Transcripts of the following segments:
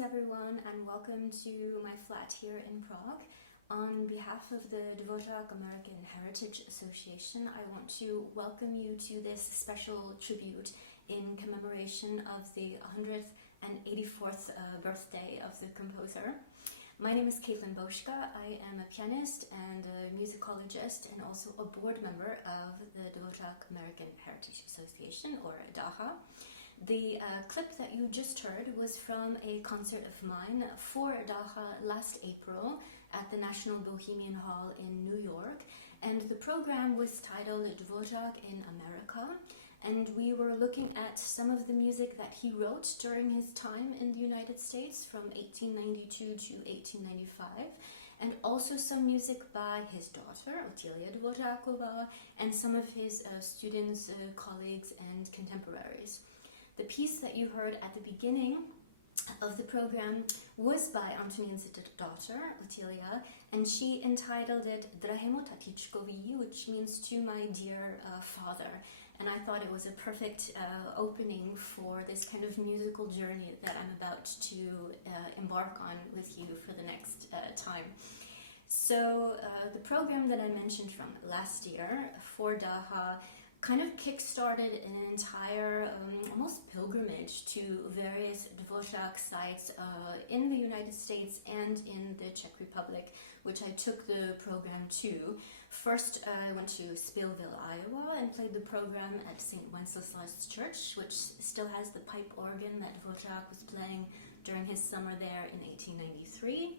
Greetings everyone and welcome to my flat here in Prague. On behalf of the Dvořák American Heritage Association, I want to welcome you to this special tribute in commemoration of the 184th birthday of the composer. My name is Katelyn Bouska. I am a pianist and a musicologist and also a board member of the Dvořák American Heritage Association, or DAHA. The clip that you just heard was from a concert of mine for DAHA last April at the National Bohemian Hall in New York, and the program was titled Dvořák in America, and we were looking at some of the music that he wrote during his time in the United States from 1892 to 1895, and also some music by his daughter, Otýlie Dvořáková, and some of his students, colleagues, and contemporaries. The piece that you heard at the beginning of the program was by Antonin's daughter, Otýlie, and she entitled it Drahému tatíčkovi, which means to my dear father. And I thought it was a perfect opening for this kind of musical journey that I'm about to embark on with you for the next time. So the program that I mentioned from last year for DAHA kind of kick-started an entire almost pilgrimage to various Dvořák sites in the United States and in the Czech Republic, which I took the program to. First, I went to Spillville, Iowa, and played the program at St. Wenceslaus Church, which still has the pipe organ that Dvořák was playing during his summer there in 1893.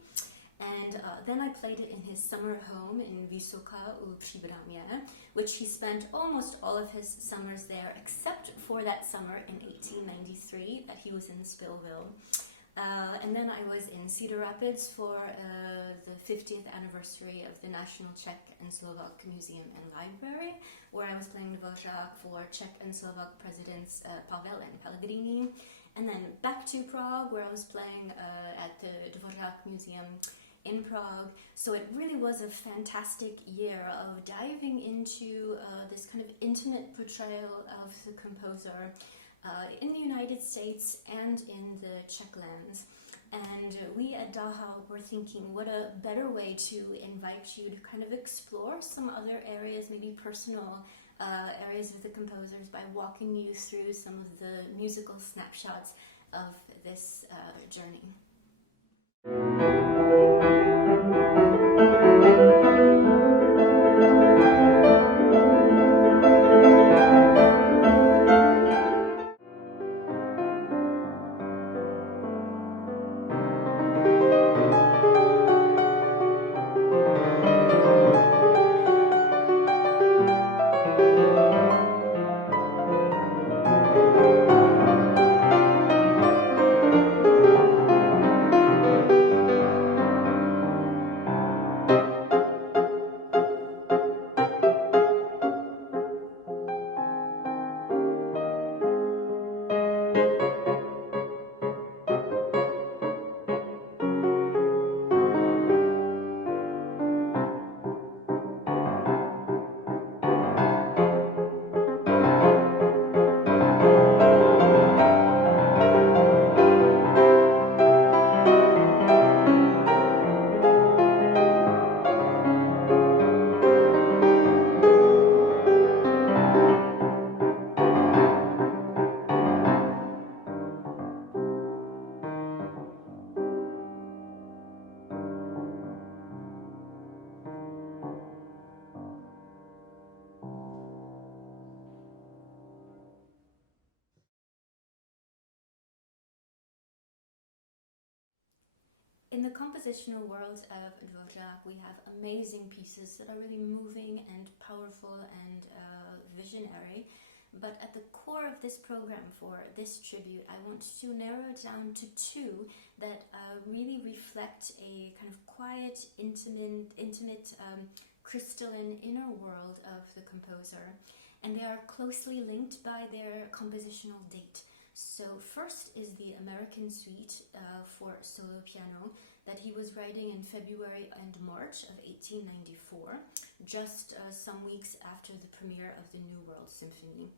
And then I played it in his summer home in Vysoká Příbramě, which he spent almost all of his summers there, except for that summer in 1893 that he was in Spillville. And then I was in Cedar Rapids for the 50th anniversary of the National Czech and Slovak Museum and Library, where I was playing Dvořák for Czech and Slovak presidents Pavel and Pellegrini. And then back to Prague, where I was playing at the Dvořák Museum in Prague. So it really was a fantastic year of diving into this kind of intimate portrayal of the composer in the United States and in the Czech lands. And we at DAHA were thinking, what a better way to invite you to kind of explore some other areas, maybe personal areas of the composers, by walking you through some of the musical snapshots of this journey. In the compositional world of Dvořák, we have amazing pieces that are really moving and powerful and visionary. But at the core of this program for this tribute, I want to narrow it down to two that really reflect a kind of quiet, intimate crystalline inner world of the composer. And they are closely linked by their compositional date. So first is the American Suite for solo piano that he was writing in February and March of 1894, just some weeks after the premiere of the New World Symphony.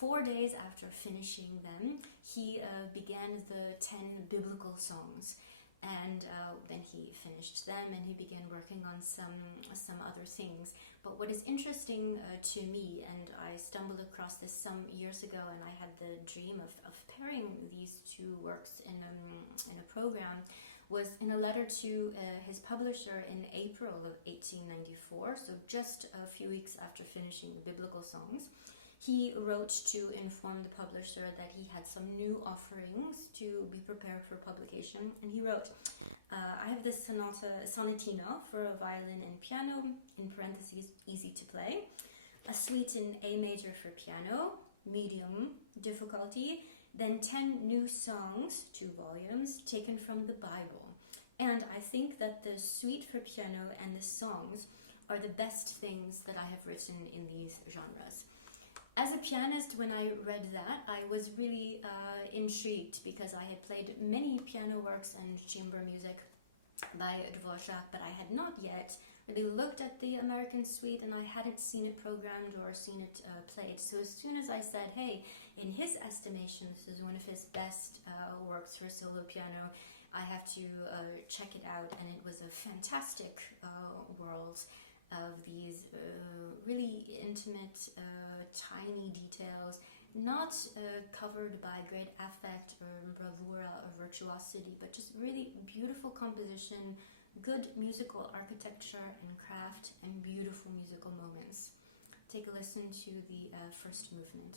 4 days after finishing them, he began the 10 biblical songs. And then he finished them and he began working on some other things. But what is interesting to me, and I stumbled across this some years ago, and I had the dream of pairing these two works in a program, was in a letter to his publisher in April of 1894, so just a few weeks after finishing the biblical songs. He wrote to inform the publisher that he had some new offerings to be prepared for publication, and he wrote, I have this sonatina for a violin and piano, in parentheses, easy to play, a suite in A major for piano, medium difficulty, then 10 new songs, 2 volumes, taken from the Bible. And I think that the suite for piano and the songs are the best things that I have written in these genres. As a pianist, when I read that, I was really intrigued because I had played many piano works and chamber music by Dvořák, but I had not yet really looked at the American suite, and I hadn't seen it programmed or seen it played. So as soon as I said, hey, in his estimation, this is one of his best works for solo piano, I have to check it out, and it was a fantastic world of these really intimate, tiny details, not covered by great affect or bravura or virtuosity, but just really beautiful composition, good musical architecture and craft, and beautiful musical moments. Take a listen to the first movement.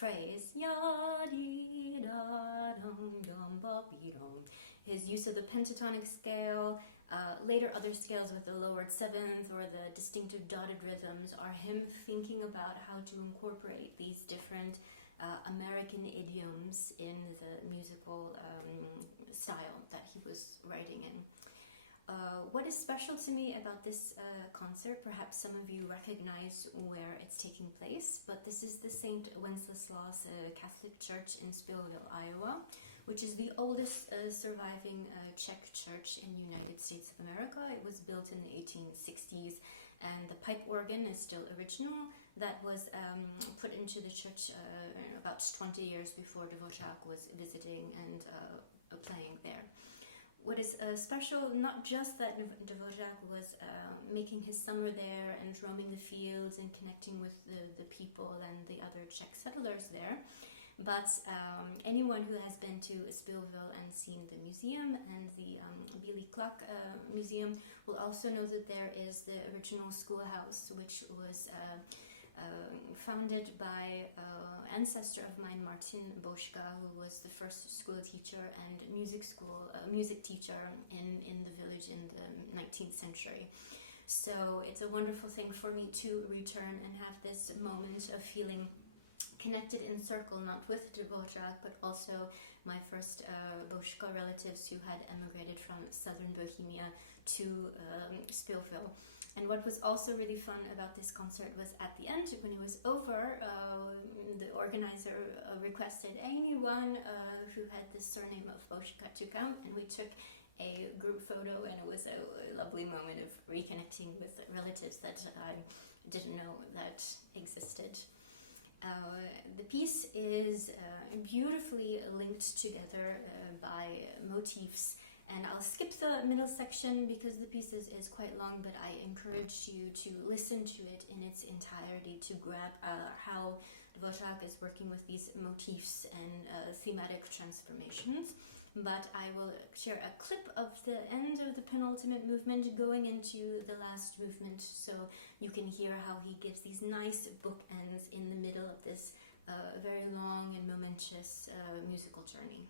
Phrase, his use of the pentatonic scale, later other scales with the lowered seventh or the distinctive dotted rhythms are him thinking about how to incorporate these different American idioms in the musical style that he was writing in. What is special to me about this concert, perhaps some of you recognize where it's taking place, but this is the St. Wenceslaus Catholic Church in Spillville, Iowa, which is the oldest surviving Czech church in the United States of America. It was built in the 1860s, and the pipe organ is still original. That was put into the church about 20 years before Dvořák was visiting and playing there. What is special, not just that Dvořák was making his summer there and roaming the fields and connecting with the people and the other Czech settlers there, But anyone who has been to Spillville and seen the museum and the Bílý klak museum will also know that there is the original schoolhouse, which was founded by ancestor of mine, Martin Bouska, who was the first school teacher and music teacher in the village in the 19th century. So it's a wonderful thing for me to return and have this moment of feeling connected in circle, not with Dvořák, but also my first Bouska relatives who had emigrated from southern Bohemia to Spillville. And what was also really fun about this concert was at the end, when it was over, the organizer requested anyone who had the surname of Bouska to come, and we took a group photo, and it was a lovely moment of reconnecting with relatives that I didn't know that existed. The piece is beautifully linked together by motifs, and I'll skip the middle section because the piece is quite long, but I encourage you to listen to it in its entirety to grab how Dvořák is working with these motifs and thematic transformations. But I will share a clip of the end of the penultimate movement going into the last movement, so you can hear how he gives these nice bookends in the middle of this very long and momentous musical journey.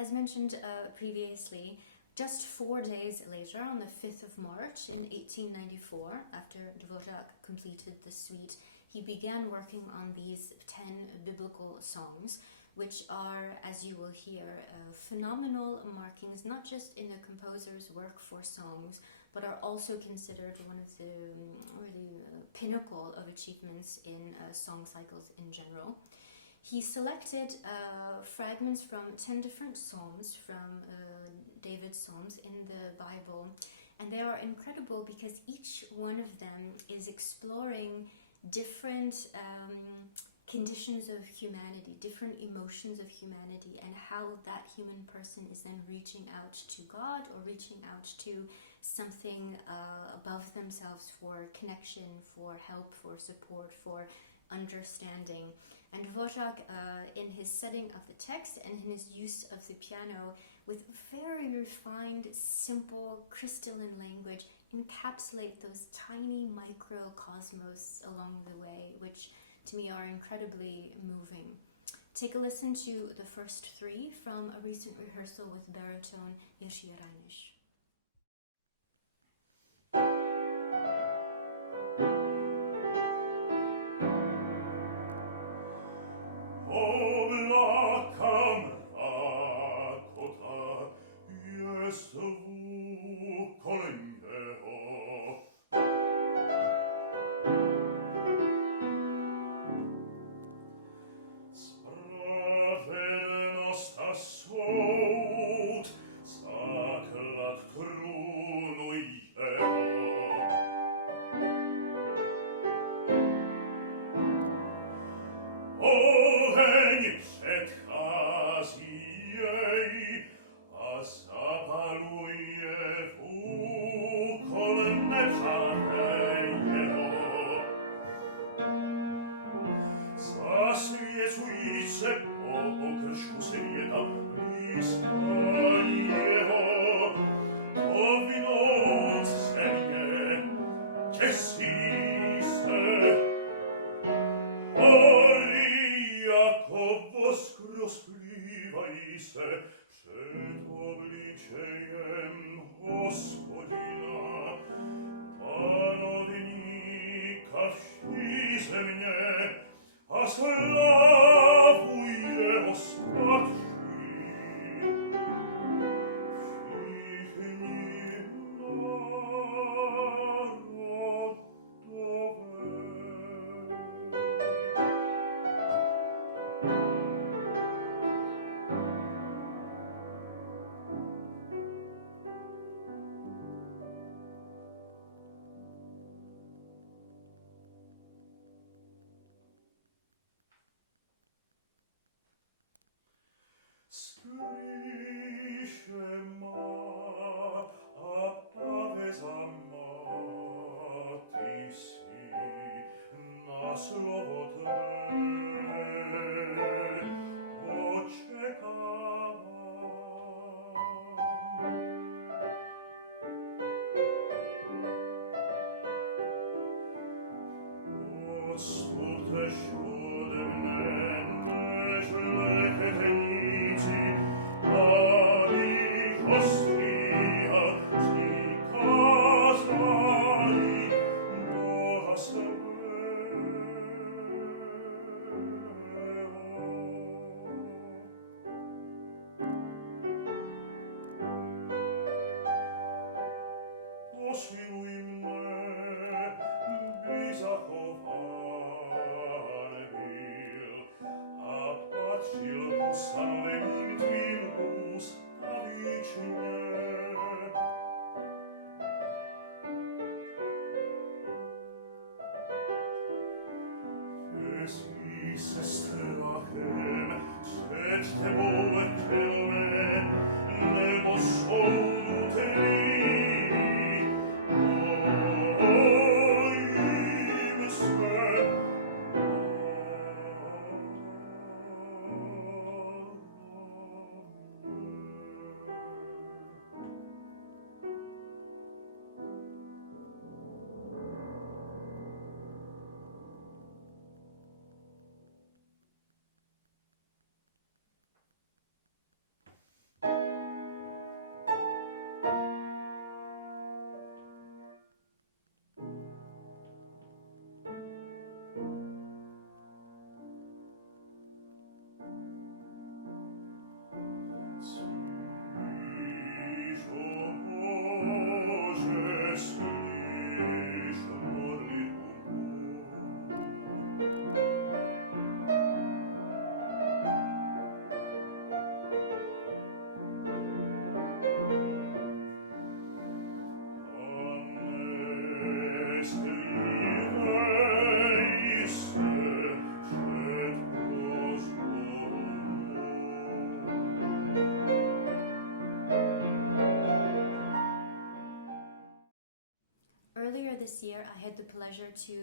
As mentioned previously, just 4 days later, on the 5th of March in 1894, after Dvořák completed the suite, he began working on these 10 biblical songs, which are, as you will hear, phenomenal markings, not just in the composer's work for songs, but are also considered one of the really pinnacle of achievements in song cycles in general. He selected fragments from 10 different psalms from David's Psalms in the Bible, and they are incredible because each one of them is exploring different conditions of humanity, different emotions of humanity, and how that human person is then reaching out to God or reaching out to something above themselves for connection, for help, for support, for understanding. And Dvořák, in his setting of the text and in his use of the piano, with very refined, simple, crystalline language, encapsulate those tiny microcosmos along the way, which to me are incredibly moving. Take a listen to the first 3 from a recent rehearsal with baritone Jiří Rajniš. this year, I had the pleasure to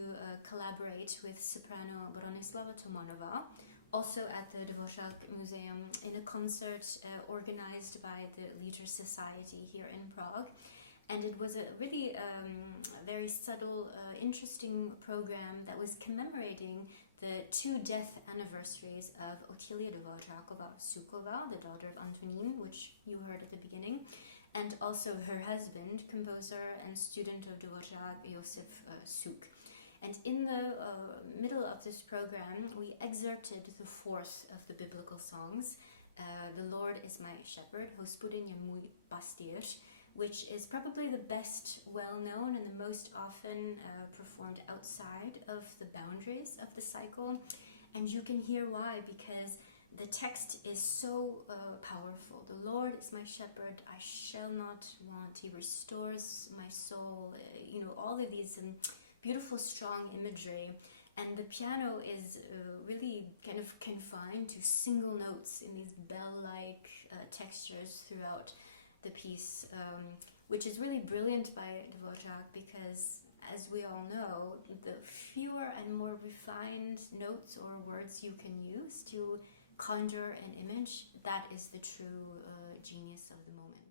collaborate with soprano Bronislava Tomanová, also at the Dvořák Museum, in a concert organized by the Leader Society here in Prague. And it was a really very subtle, interesting program that was commemorating the 2 death anniversaries of Otýlie Dvořáková-Suková, the daughter of Antonín, which you heard at the beginning, and also her husband, composer and student of Dvořák, Josef Suk. And in the middle of this program, we excerpted the 4th of the biblical songs, The Lord is my shepherd, Hospodin je můj pastýř, which is probably the best well-known and the most often performed outside of the boundaries of the cycle. And you can hear why, because the text is so powerful. The Lord is my shepherd, I shall not want. He restores my soul. All of these beautiful, strong imagery. And the piano is really kind of confined to single notes in these bell-like textures throughout the piece, which is really brilliant by Dvořák, because, as we all know, the fewer and more refined notes or words you can use to conjure an image, that is the true genius of the moment.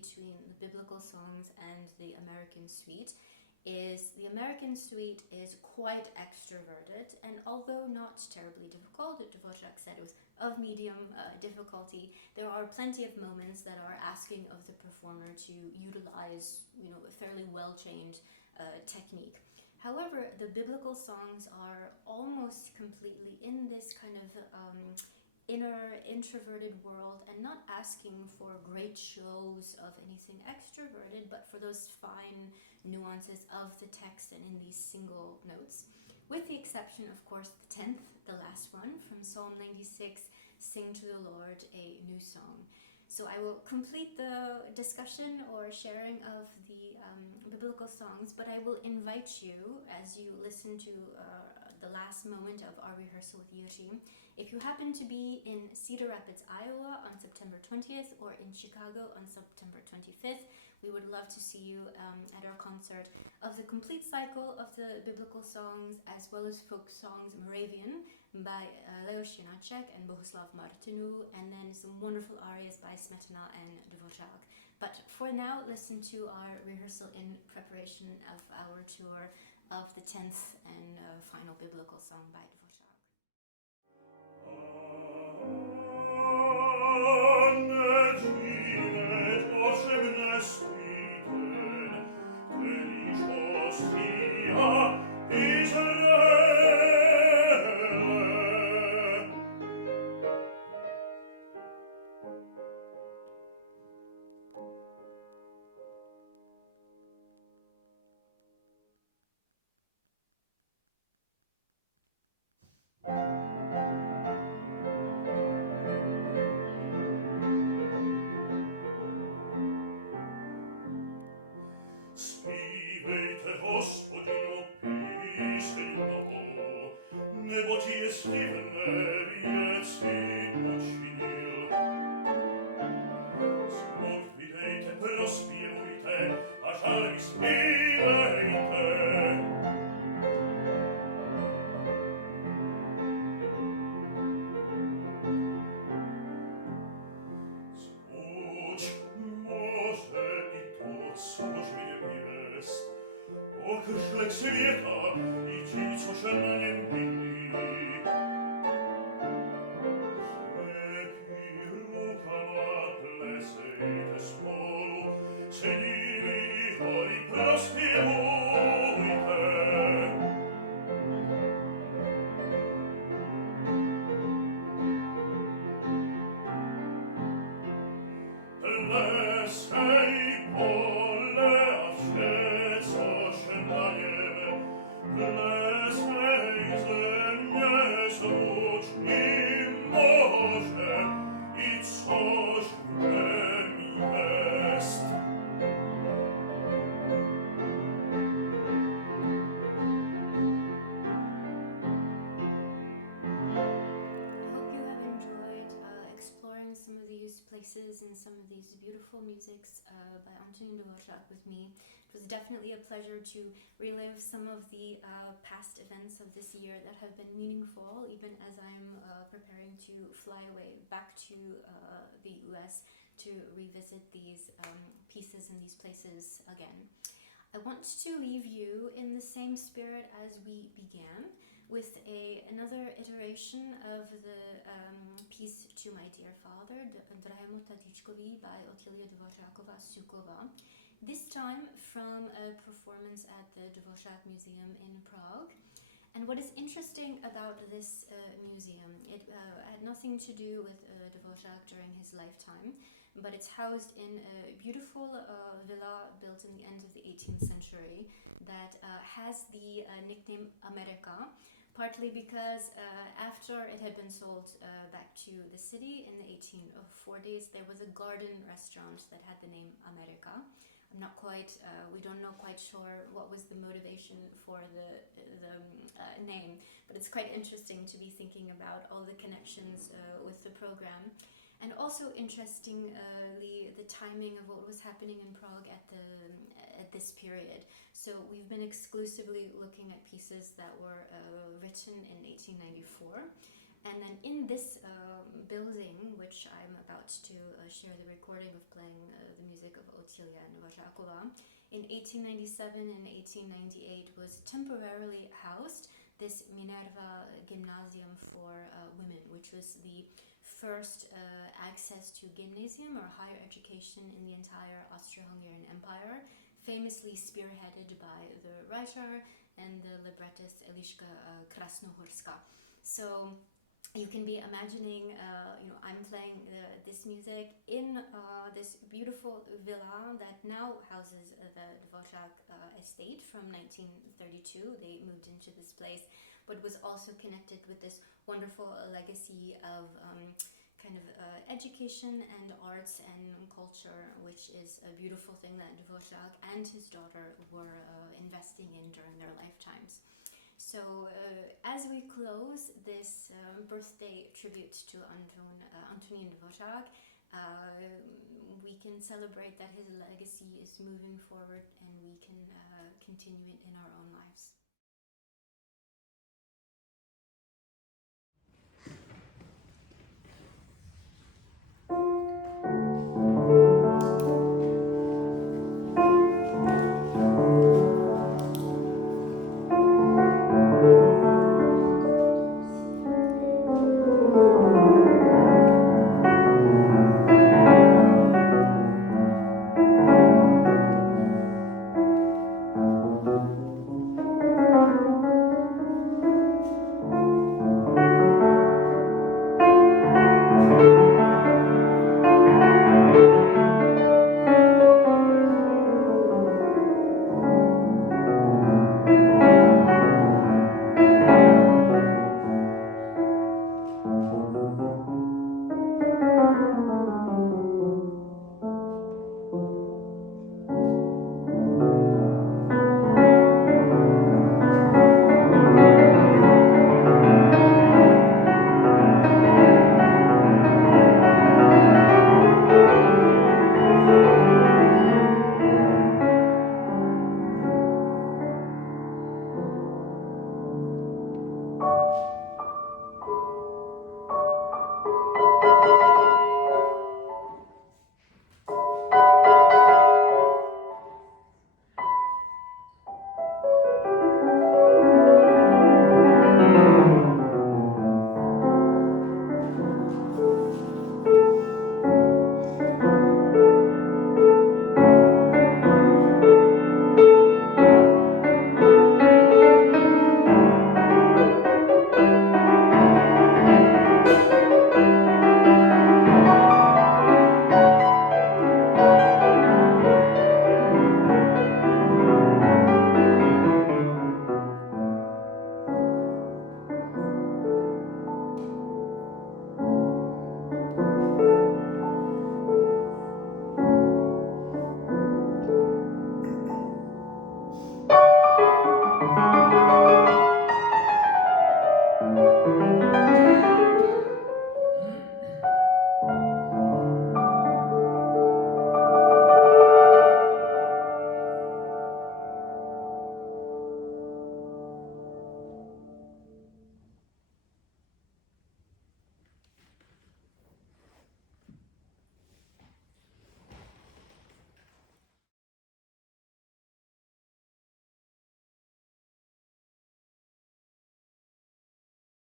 Between the biblical songs and the American suite is the American suite is quite extroverted, and although not terribly difficult, Dvořák said it was of medium difficulty, there are plenty of moments that are asking of the performer to utilize, a fairly well-trained technique. However, the biblical songs are almost completely in this kind of inner introverted world and not asking for great shows of anything extroverted, but for those fine nuances of the text and in these single notes. With the exception, of course, the 10th, the last one, from Psalm 96, Sing to the Lord a New Song. So I will complete the discussion or sharing of the biblical songs, but I will invite you, as you listen to the last moment of our rehearsal with Jiří, if you happen to be in Cedar Rapids, Iowa on September 20th or in Chicago on September 25th, we would love to see you at our concert of the complete cycle of the biblical songs as well as folk songs Moravian by Leoš Janáček and Bohuslav Martinu, and then some wonderful arias by Smetana and Dvořák. But for now, listen to our rehearsal in preparation of our tour of the 10th and final biblical song by Dvořák. And some of these beautiful musics by Antonín Dvořák with me. It was definitely a pleasure to relive some of the past events of this year that have been meaningful, even as I'm preparing to fly away back to the US to revisit these pieces and these places again. I want to leave you in the same spirit as we began, with another iteration of the piece To My Dear Father, Drahému, tatíčkovi by Otýlie Dvořáková-Suková, this time from a performance at the Dvořák Museum in Prague. And what is interesting about this museum, it had nothing to do with Dvořák during his lifetime, but it's housed in a beautiful villa built in the end of the 18th century that has the nickname America, partly because after it had been sold back to the city in the 1840s, there was a garden restaurant that had the name America, we don't know quite sure what was the motivation for the name, but it's quite interesting to be thinking about all the connections with the program. And also interestingly, the timing of what was happening in Prague at this period. So we've been exclusively looking at pieces that were written in 1894. And then in this building, which I'm about to share the recording of playing the music of Otýlie Dvořáková, in 1897 and 1898 was temporarily housed this Minerva Gymnasium for women, which was the first access to gymnasium or higher education in the entire Austro-Hungarian Empire, famously spearheaded by the writer and the librettist Eliška Krasnohorska. So you can be imagining, I'm playing this music in this beautiful villa that now houses the Dvořák estate from 1932. They moved into this place, but was also connected with this wonderful legacy of education and arts and culture, which is a beautiful thing that Dvořák and his daughter were investing in during their lifetimes. So as we close this birthday tribute to Antonín Dvořák, we can celebrate that his legacy is moving forward and we can continue it in our own lives.